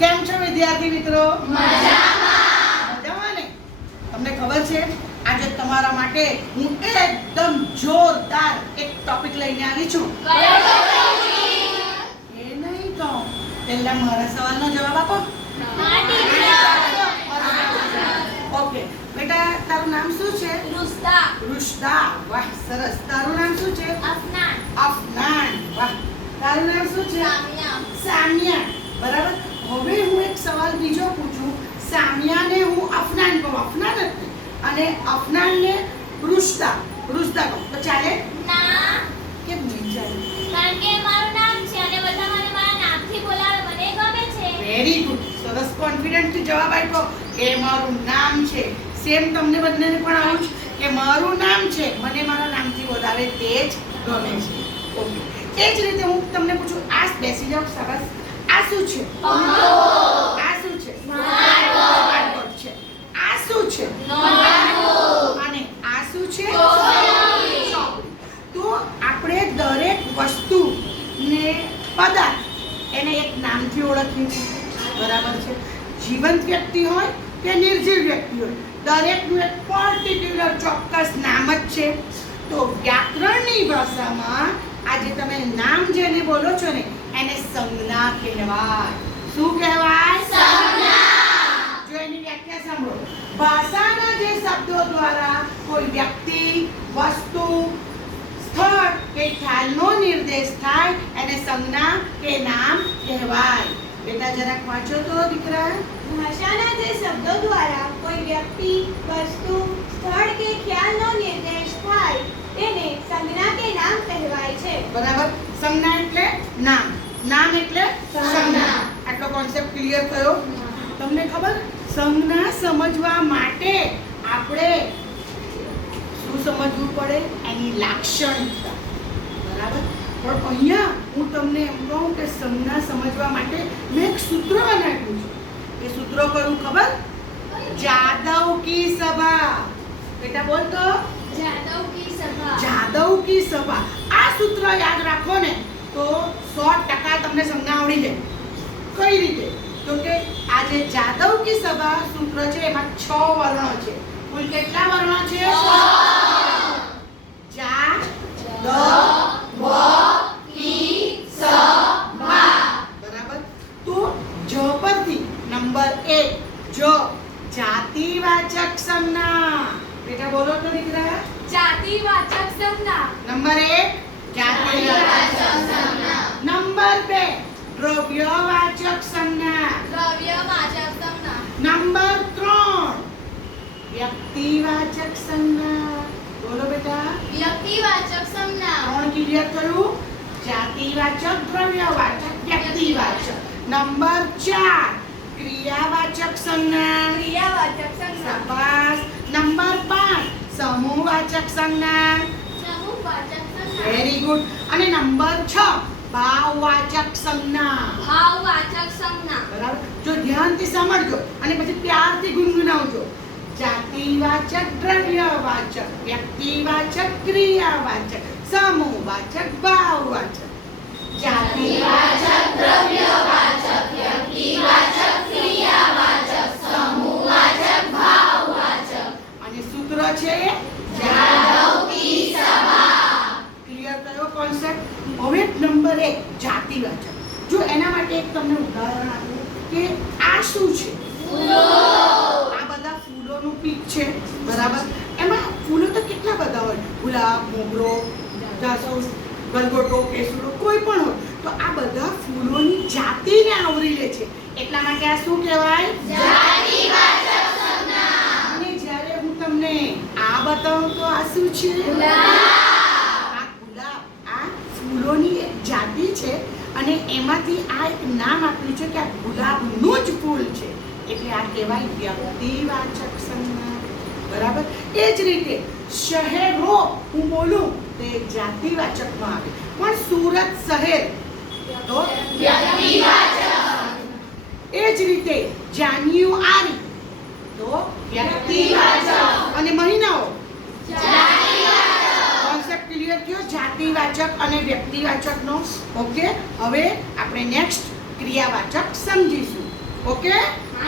કેમ છો વિદ્યાર્થી મિત્રો? મજામાં. મજામાં ને? તમને ખબર છે આજે તમારા માટે હું એકદમ જોરદાર એક ટોપિક લઈને આવી છું. કયો ટોપિક? એ નહીં તો પહેલા મારા સવાલનો જવાબ આપો. હા ટીચર. ઓકે બેટા, તારું નામ શું છે? રુસ્તા. રુશદા. વાહ, સરસ. તારું નામ શું છે? અફનાન. અફનાન. વાહ. તારું નામ શું છે? સામિયા. સામિયા. બરાબર. હવે હું એક સવાલ બીજો પૂછું. સામિયાને હું અફનાન કહું, અફનાન જ નહીં. અને અફનાનને રુશદા કહું તો ચાલે? ના, કેમ નહીં ચાલે? કારણ કે મારું નામ છે અને બધા મને મારા નામથી બોલાવે, મને ગમે છે. Very good. સરસ કોન્ફિડન્ટથી જવાબ આપ્યો કે મારું નામ છે. સેમ તમને બંનેને પણ આવું જ કે મારું નામ છે, મને મારા નામથી બોલાવે તે જ ગમે છે. ઓકે. એ જ રીતે હું તમને પૂછું, આ બેસી જાઓ. સરસ. આ શું છે? પંખો. આ શું છે? સ્માર્ટબોર્ડ. છે. આ શું છે? નોટબુક. અને આ શું છે? ચોપડી. ચોપડી. તો આપણે દરેક વસ્તુ ને પદાર્થ એને એક નામથી ઓળખીએ છીએ. બરાબર છે? જીવંત વ્યક્તિ હોય કે નિર્જીવ વ્યક્તિ હોય, દરેકનું એક પર્ટિક્યુલર ચોક્કસ નામ જ છે. તો વ્યાકરણની ભાષામાં આજે તમે નામ જેને બોલો છો ને એને સંજ્ઞા કહેવાય. શું કહેવાય? સંજ્ઞા. જો એની વ્યાખ્યા સાંભળો. ભાષાના જે શબ્દો દ્વારા કોઈ વ્યક્તિ, વસ્તુ, સ્થળ કે ખ્યાલનો નિર્દેશ થાય એને સંજ્ઞા કે નામ કહેવાય. બેટા જરાક વાંચો તો દીકરા. ભાષાના જે શબ્દો દ્વારા કોઈ વ્યક્તિ, વસ્તુ, સ્થળ કે ખ્યાલનો નિર્દેશ થાય તેને સંજ્ઞા કે નામ કહેવાય છે. બરાબર. સંજ્ઞા એટલે નામ, નામ એટલે સંજ્ઞા. આટલો કોન્સેપ્ટ ક્લિયર થયો? તમને ખબર, સંજ્ઞા સમજવા માટે આપણે શું સમજવું પડે? એની લાક્ષણિકતા. બરાબર. પણ અહીંયા હું તમને એમ કહું કે સંજ્ઞા સમજવા માટે મેં એક સૂત્ર બનાવ્યું છે. એ સૂત્ર કયું ખબર? જાદવ કી સભા. બેટા બોલ તો. જાદવ કી સભા. જાદવ કી સભા. આ સૂત્ર યાદ રાખો ને તો 100% તમને સંજ્ઞા આવડી જાય. કઈ રીતે? તો કે આ જે જાદવ કી સભા સૂત્ર છે એમાં 6 વર્ણો છે. કુલ કેટલા વર્ણો છે? 6. જા, દ, વ, કી સભા. બરાબર. તો જ પરથી નંબર 1 જ, જાતિવાચક સંજ્ઞા. બેટા બોલો તો દીકરા. જાતિવાચક સંજ્ઞા. નંબર 1 જાતિવાચક સંજ્ઞા. નંબર 2 દ્રવ્યવાચક સંજ્ઞા. દ્રવ્યવાચક સંજ્ઞા. નંબર 3 વ્યક્તિવાચક સંજ્ઞા. બોલો બેટા. વ્યક્તિવાચક સંજ્ઞા. 3 ક્લિયર થયું? જાતિવાચક, દ્રવ્યવાચક, વ્યક્તિવાચક. નંબર 4 ક્રિયાવાચક સંજ્ઞા. ક્રિયાવાચક સંજ્ઞા. શાબાશ. નંબર 5 સમૂહવાચક સંજ્ઞા. સમૂહવાચક સંજ્ઞા. Very good. અને નંબર 6 ભાવવાચક સંજ્ઞા. ભાવવાચક સંજ્ઞા. બરાબર. જો ધ્યાનથી સમજજો અને પછી પ્યારથી ગુનગુનાવજો. જાતિવાચક, દ્રવ્યવાચક, વ્યક્તિવાચક, ક્રિયાવાચક, સમૂહવાચક, ભાવવાચક. જાતિવાચક, દ્રવ્યવાચક, વ્યક્તિવાચક, ક્રિયાવાચક, સમૂહવાચક, ભાવવાચક. અને સૂત્ર છે જાદવ કી સભા. ક્લિયર કયો કોન્સેપ્ટ? હવે નંબર 1 જાતિવાચક. જો એના માટે એક તમને ઉદાહરણ આપું કે આ શું છે? ફૂલો. આ બધા ફૂલોનું પીક છે. બરાબર. એમાં ફૂલો તો કેટલા બધા હોય. ગુલાબ, મોગરો, જાસૂદ, ગલગોટો, કેસુડો, કોઈ પણ હોય. તો આ બધા ફૂલોની જાતિને આવરી લે છે. એટલા માટે આ શું કહેવાય? જાતિવાચક સંજ્ઞા. અને જ્યારે હું તમને આ બતાવું તો આ શું છે? ગુલાબ. આ ગુલાબ, આ ફૂલોની એક જાતિ છે અને એમાંથી આ એક નામ આપ્યું છે કે આ ગુલાબનું જ ફૂલ છે. એટલે આ કહેવાય વ્યક્તિવાચક સંજ્ઞા. બરાબર. એ જ રીતે શહેરો હું બોલું તો એ જાતિવાચકમાં આવે. પણ સુરત શહેર તો વ્યક્તિવાચક. એ જ રીતે જાન્યુઆરી તો વ્યક્તિવાચક. અને મહિનાઓ કોન્સેપ્ટ ક્લિયર થયો જાતિવાચક અને વ્યક્તિવાચકનો. ઓકે. હવે આપણે નેક્સ્ટ ક્રિયાવાચક સમજીશું. ઓકે હા